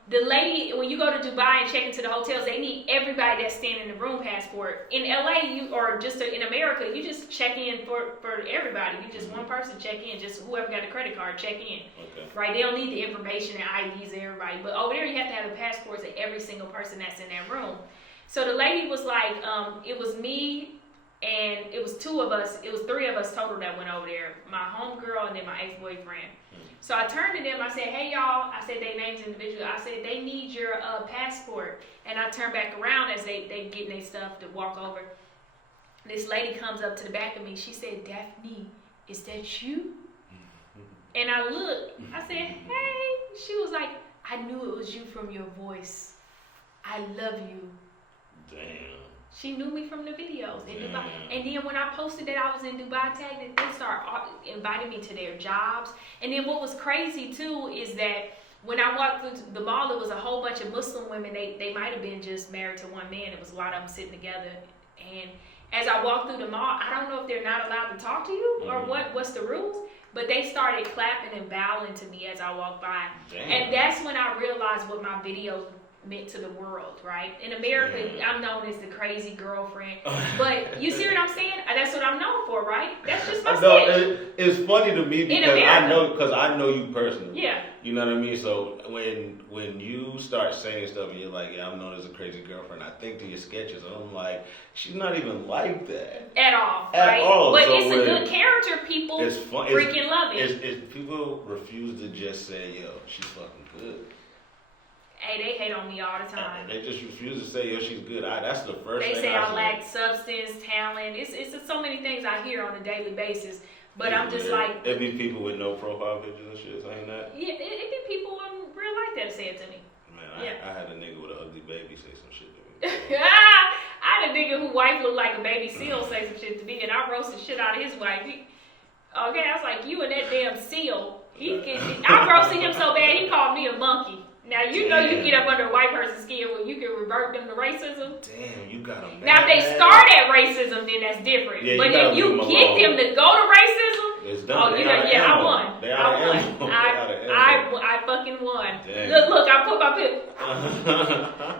The lady, when you go to Dubai and check into the hotels, they need everybody that's staying in the room passport. In LA, or just in America, you just check in for everybody. You just one person check in, just whoever got a credit card check in. Okay. Right? They don't need the information and IDs of everybody. But over there, you have to have the passports of every single person that's in that room. So the lady was like, it was me, and it was 2 of us. It was 3 of us total that went over there. My homegirl and then my ex-boyfriend. So I turned to them, I said, hey y'all, I said their names individually, I said they need your passport. And I turned back around as they getting their stuff to walk over. This lady comes up to the back of me, she said, Daphne, is that you? And I looked, I said, hey. She was like, I knew it was you from your voice. I love you. Damn. She knew me from the videos in Dubai. And then when I posted that I was in Dubai tagged, they started inviting me to their jobs. And then what was crazy too is that when I walked through the mall, there was a whole bunch of Muslim women. They might have been just married to one man. It was a lot of them sitting together. And as I walked through the mall, I don't know if they're not allowed to talk to you or what's the rules, but they started clapping and bowing to me as I walked by. Damn. And that's when I realized what my videos meant to the world, right? In America, I'm known as the crazy girlfriend, but you see what I'm saying? That's what I'm known for, right? That's just my sketch. It's funny to me because I know you personally. Yeah. You know what I mean? So when you start saying stuff and you're like, I'm known as a crazy girlfriend, I think to your sketches, and I'm like, she's not even like that. At all. But so it's a good character. People freaking love it. If people refuse to just say, yo, she's fucking good. Hey, they hate on me all the time. They just refuse to say, yo, she's good. That's the first thing they say I lack substance, talent. It's so many things I hear on a daily basis. But I'm just like... It be people with no profile pictures and shit saying that? Yeah, it be people in real life that say it to me. Man, I had a nigga with an ugly baby say some shit to me. I had a nigga whose wife looked like a baby seal say some shit to me, and I roasted shit out of his wife. I was like, you and that damn seal. I roasted him so bad he called me a monkey. Now you know you get up under a white person's skin where you can revert them to racism. Damn, you got them. Now if they start at racism, then that's different. Yeah, but if you get them to go to racism, it's done. I won. I fucking won. Look, I put my pip.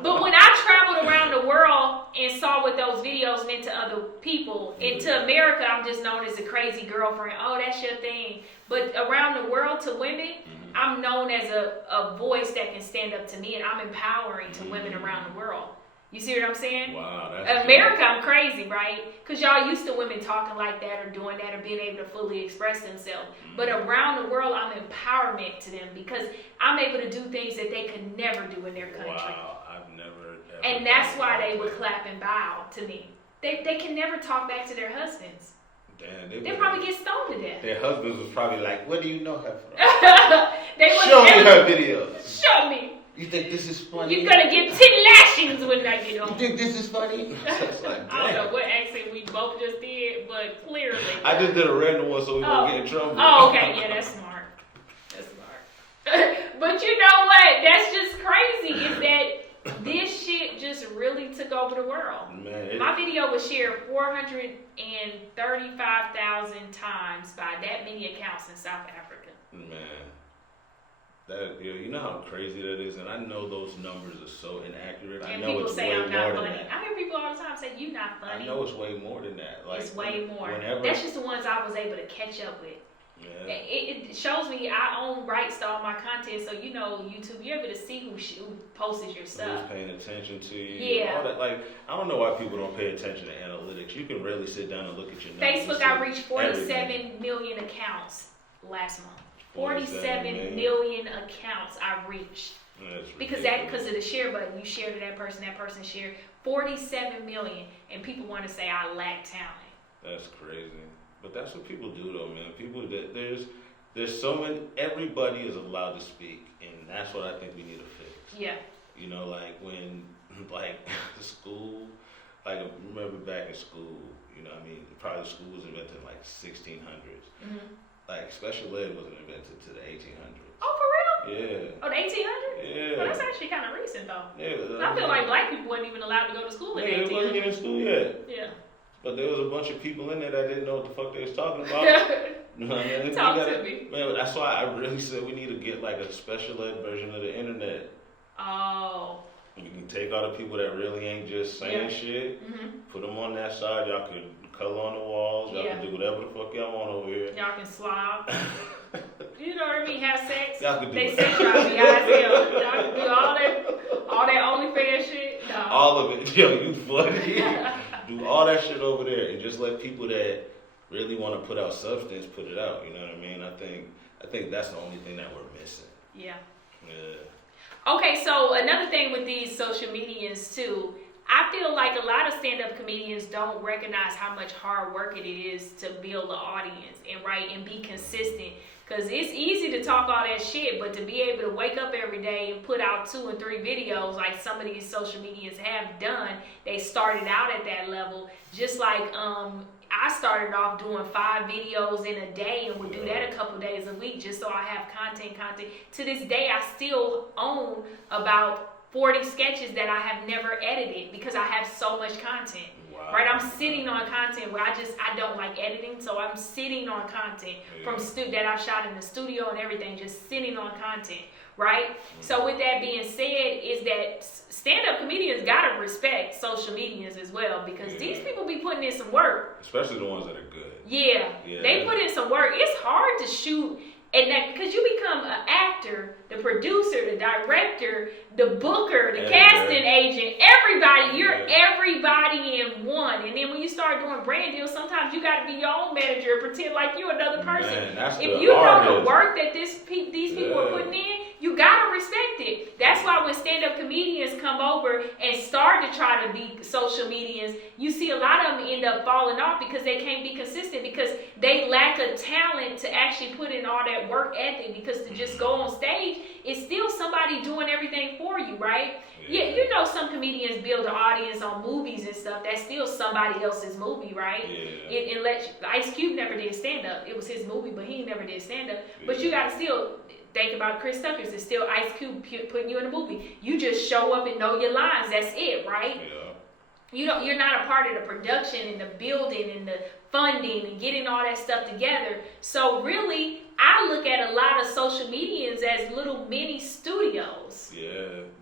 But when I traveled around the world and saw what those videos meant to other people, into America, I'm just known as a crazy girlfriend. Oh, that's your thing. But around the world to women, I'm known as a voice that can stand up to me, and I'm empowering to women around the world. You see what I'm saying? Wow, America, I'm crazy, right? Because y'all used to women talking like that or doing that or being able to fully express themselves. But around the world, I'm empowerment to them because I'm able to do things that they could never do in their country. Wow, I've never. And that's why they would clap and bow to me. They can never talk back to their husbands. Damn, they probably get stoned to death. Their husbands was probably like, "What do you know her from? Show me her videos. Show me. You think this is funny? You're gonna get 10 lashings when I get home. You think this is funny?" Like, I don't know what accent we both just did, but clearly. I just did a random one so we won't get in trouble. Oh, okay, yeah, that's smart. That's smart. But you know what? That's just crazy. Is that this shit just really took over the world? Man, my video was shared 435,000 times by that many accounts in South Africa. Man. You know how crazy that is, and I know those numbers are so inaccurate. And I know people it's say way I'm more not than funny. that. I hear people all the time say you not funny. I know it's way more than that. Like, it's way more. Whenever, that's just the ones I was able to catch up with. Yeah. It shows me I own rights to all my content, so you know YouTube, you're able to see who posts your stuff. Who's paying attention to you? Yeah. All that, like, I don't know why people don't pay attention to analytics. You can really sit down and look at your numbers. Facebook, I reached 47 million accounts last month. 47 million accounts I reached. Because of the share button, you share to that person shared 47 million, and people want to say I lack talent. That's crazy. But that's what people do, though, man. People that there's so many. Everybody is allowed to speak, and that's what I think we need to fix. Yeah. You know, like when the school, like I remember back in school. You know, I mean, probably school was invented in like 1600s. Mm-hmm. Like special ed wasn't invented to the 1800s. Oh, for real? Yeah. Oh, the 1800s? Yeah. Well, that's actually kind of recent, though. Yeah. I feel like black people weren't even allowed to go to school in the 1800s. Yeah, they wasn't even in school yet. Yeah. But there was a bunch of people in there that didn't know what the fuck they was talking about. You know what I mean? Talk to me. Man, that's why I really said we need to get like a special ed version of the internet. Oh. You can take all the people that really ain't just saying shit, put them on that side. Y'all could color on the walls. Y'all can do whatever the fuck y'all want over here. Y'all can slob. You know what I mean? Have sex. Y'all can do they sex drive me high as hell. Y'all can do all that OnlyFans shit. No. All of it. Yo, you funny. Do all that shit over there and just let people that really want to put out substance put it out. You know what I mean? I think that's the only thing that we're missing. Yeah. Yeah. Okay, so another thing with these social medias too, I feel like a lot of stand-up comedians don't recognize how much hard work it is to build an audience and be consistent. Because it's easy to talk all that shit, but to be able to wake up every day and put out 2 and 3 videos like some of these social medias have done, they started out at that level. Just like I started off doing 5 videos in a day and would do that a couple days a week just so I have content. To this day, I still own about 40 sketches that I have never edited because I have so much content. Wow. Right, I'm sitting on content where I don't like editing, so I'm sitting on content from that I've shot in the studio and everything, just sitting on content, right? So with that being said, is that stand-up comedians gotta respect social medias as well because these people be putting in some work, especially the ones that are good. Yeah, they put in some work. It's hard to shoot. And that, because you become an actor, the producer, the director, the booker, the casting agent, everybody, you're everybody in one. And then when you start doing brand deals, sometimes you got to be your own manager and pretend like you're another person. Man, if you know the work that these people are putting in, you got to respect it. That's why why when stand-up comedians come over and start to try to be social medians, you see a lot of them end up falling off because they can't be consistent, because they lack a talent to actually put in all that work ethic, because to just go on stage, it's still somebody doing everything for you, right? Yeah, you know some comedians build an audience on movies and stuff. That's still somebody else's movie, right? Yeah. Ice Cube never did stand-up. It was his movie, but he never did stand-up. But you got to still think about Chris Tucker's. It's still Ice Cube putting you in a movie. You just show up and know your lines. That's it, right? Yeah. You're not a part of the production and the building and the funding and getting all that stuff together. So really, I look at a lot of social medians as little mini studios. Yeah,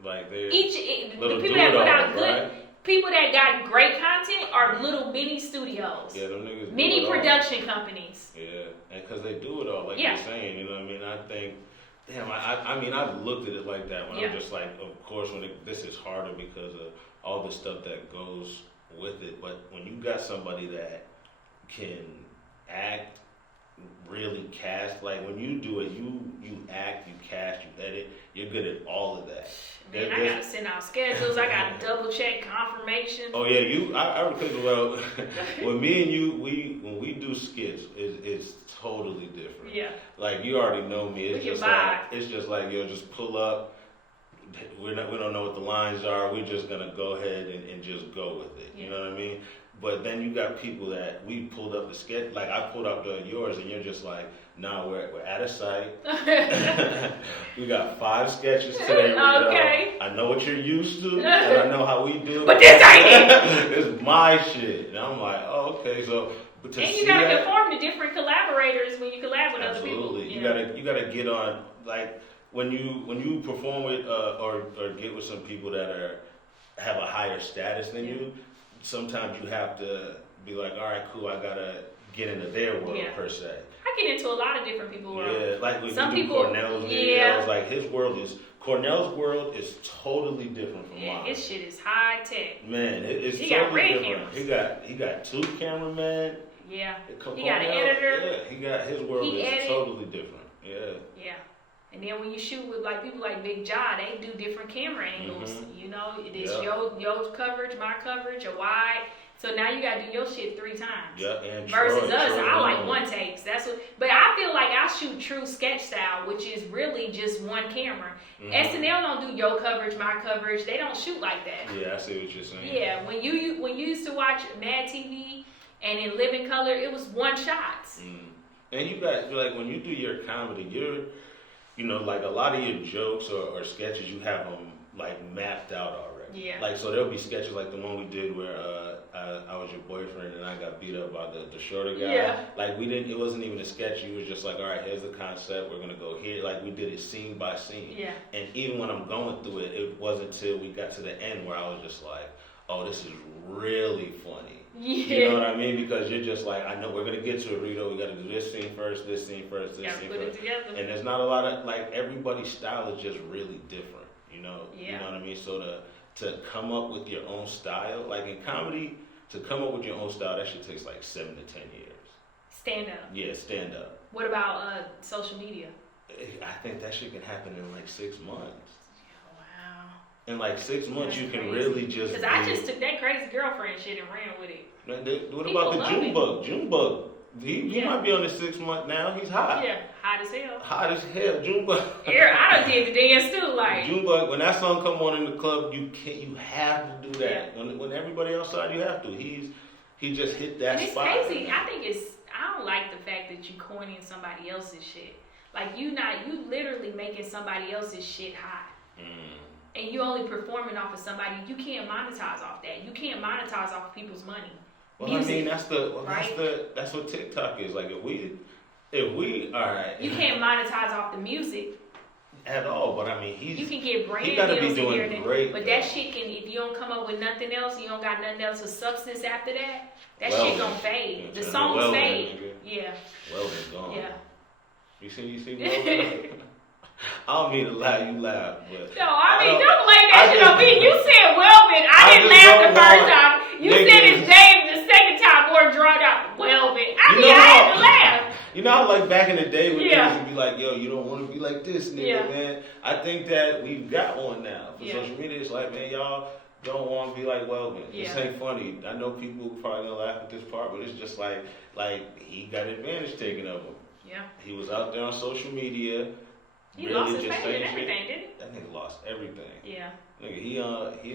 like they're the people that put out good, people that got great content are little mini studios. Yeah, them niggas. Mini production companies. Yeah, and because they do it all, like you're saying, you know what I mean? I think, damn, I mean, I've looked at it like that when I'm just like, of course, this is harder because of all the stuff that goes with it. But when you got somebody that can act, really cast, like when you do it, you act, you cast, you edit, you're good at all of that. Man, I gotta send out schedules, I gotta double check confirmation. Oh yeah, I because well, when me and you, when we do skits, it's totally different. Yeah. Like you already know me. It's just like yo, just pull up. We don't know what the lines are. We're just gonna go ahead and just go with it. You know what I mean? But then you got people that we pulled up the sketch, like I pulled up yours, and you're just like, nah, we're out of sight. We got 5 sketches today. Okay. I know what you're used to, and I know how we do it. But this ain't it. It's my shit. And I'm like, oh, okay. So, but to and see you gotta that, conform to different collaborators when you collab with other people. absolutely. You gotta get on, like when you perform with or get with some people that have a higher status than you. Sometimes you have to be like, all right, cool, I gotta get into their world per se. I get into a lot of different people's world. Yeah, like when some you do people, Cornell's videos, like Cornell's world is totally different from mine. His shit is high tech. Man, it's he totally got red different. cameras. He got 2 cameramen. Yeah. He got an editor. Yeah, his world is totally different. Yeah. Yeah. And then when you shoot with like people like Big John, they do different camera angles. You know, it is your coverage, my coverage, a wide. So now you gotta do your shit 3 times. Yeah, and versus us, I like one takes. That's what. But I feel like I shoot true sketch style, which is really just one camera. SNL don't do your coverage, my coverage. They don't shoot like that. Yeah, I see what you're saying. Yeah, when you used to watch Mad TV and in living color, it was one shots. And you got like when you do your comedy, you know, like a lot of your jokes or sketches, you have them like mapped out already. Yeah. Like, so there'll be sketches like the one we did where I was your boyfriend and I got beat up by the shorter guy. Yeah. Like it wasn't even a sketch. You was just like, all right, here's the concept. We're going to go here. Like we did it scene by scene. Yeah. And even when I'm going through it, it wasn't until we got to the end where I was just like, oh, this is really funny. Yeah. You know what I mean? Because you're just like, I know we're gonna get to it, Rito. We gotta do this scene first, this scene first, this scene put first. it together. And there's not a lot of like everybody's style is just really different. You know? Yeah. You know what I mean? So to come up with your own style, like in comedy, to come up with your own style, that shit takes like 7 to 10 years. Stand up. Yeah, stand up. What about social media? I think that shit can happen in like 6 months. Wow. In like 6 months, That's you can crazy. really just. Because I just took that crazy girlfriend shit and ran with it. What People about the love Junebug? Junebug, he might be on his 6 month now. He's hot. Yeah, hot as hell. Hot as hell, Junebug. I done did the dance too, like. Junebug, when that song come on in the club, you have to do that. Yeah. When everybody outside, you have to. He just hit that and spot. It's crazy. I don't like the fact that you coining somebody else's shit. Like you literally making somebody else's shit hot. And you only performing off of somebody. You can't monetize off that. You can't monetize off people's money. Well, Music, I mean, that's what TikTok is. Like if we all right. You can't monetize off the music at all, but I mean you can get brand he gotta deals be doing here, great. But that shit can, if you don't come up with nothing else, you don't got nothing else with substance after that, shit gonna fade. The songs fade. Yeah. Well, it's gone. Yeah. You see Well. I don't mean to laugh, you laugh, but no, I mean don't blame that shit on me. You said Wellman. I didn't laugh the first time. You said his name the second time more drawn out. Wellman. I had to laugh. You know how like back in the day when niggas would be like, yo, you don't want to be like this nigga, man. I think that we've got one now. For social media, it's like, man, y'all don't want to be like Weldon. This ain't funny. I know people probably gonna laugh at this part, but it's just like he got advantage taken of him. Yeah. He was out there on social media. He lost his page and everything, didn't he? That nigga lost everything. Yeah. Nigga, he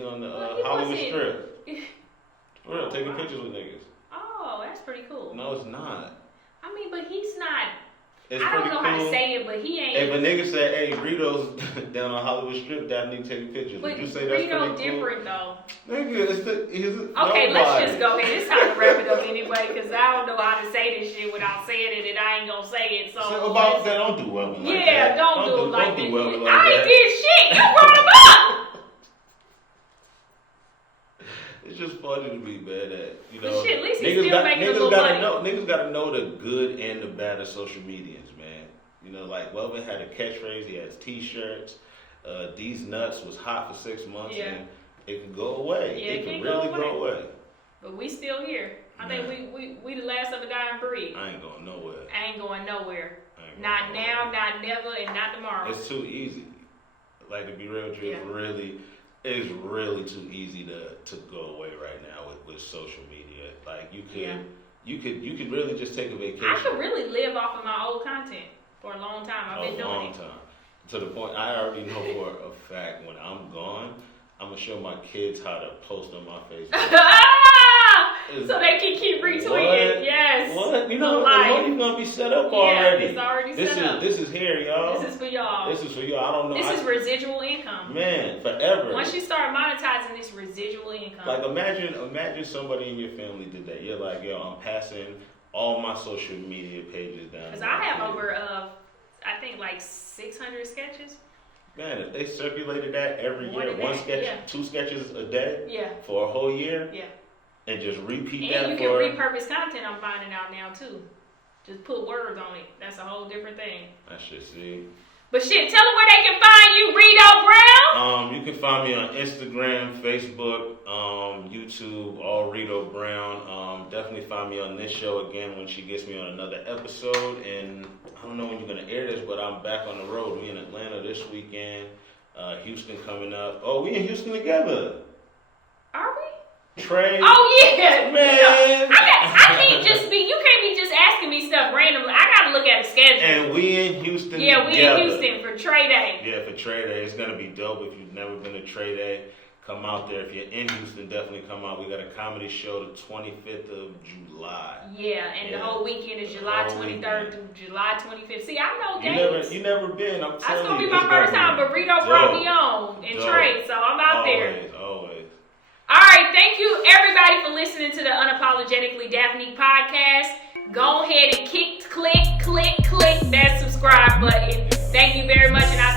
on the Hollywood Strip. For real, taking pictures with niggas. Oh, that's pretty cool. No, it's not. I mean, but he's not. It's I don't know how to say it, but he ain't. If a nigga said, "Hey, Rito's down on Hollywood Strip, Daphnique taking pictures," would you say that's pretty cool? Rito different though. Nigga, okay, let's just go ahead. It's time to wrap it up anyway, because I don't know how to say this shit without saying it, and I ain't gonna say it. So about that, don't do well like that. Yeah, don't do it like that. Well I ain't did shit. You brought him up. It's just funny to me, man. That but shit, at least he's still making a little money. Niggas gotta know the good and the bad of social medias, man. You know, like Weldon had a catchphrase. He has T-shirts. These nuts was hot for 6 months, and it can go away. Yeah, it can really go away. But we still here. I think we the last of a dying breed. I ain't going nowhere. Not now, not never, and not tomorrow. It's too easy. Like, to be real with you, it's really too easy to go away right now with social media. Like you could really just take a vacation. I could really live off of my old content for a long time. I've been doing it. A long time. To the point I already know for a fact when I'm gone, I'm gonna show my kids how to post on my Facebook. So they can keep retweeting. What? Yes. What? You know, the money's gonna be set up already. It's already set up. This is here, y'all. This is for y'all. I don't know. This is residual income. Man, forever. Once you start monetizing this residual income. Like imagine somebody in your family did that. You're like, yo, I'm passing all my social media pages down. Because I have over, I think like 600 sketches. Man, if they circulated that every year, one sketch, 2 sketches a day, for a whole year, and just repeat that. And you can repurpose content. I'm finding out now too. Just put words on it. That's a whole different thing. I should see. But shit, tell them where they can find you, Rito Brown. You can find me on Instagram, Facebook, YouTube, all Rito Brown. Definitely find me on this show again when she gets me on another episode. And I don't know when you're gonna air this, but I'm back on the road. We in Atlanta this weekend. Houston coming up. Oh, we in Houston together. Are we? Trey. Oh yeah, man. I can't just be. You can't be just asking me stuff randomly. I gotta look at a schedule. And we in Houston. Yeah, we in Houston for Trey Day. Yeah, for Trey Day, it's gonna be dope. If you've never been to Trey Day, come out there. If you're in Houston, definitely come out. We got a comedy show the 25th of July. Yeah, and the whole weekend is July 23rd through July 25th. See, I know dates. You never been. I'm telling you. That's gonna be my first time. But Rito brought me on and Trey, so I'm out there. Always. All right, thank you everybody for listening to the Unapologetically Daphnique podcast. Go ahead and click that subscribe button. Thank you very much, and I'll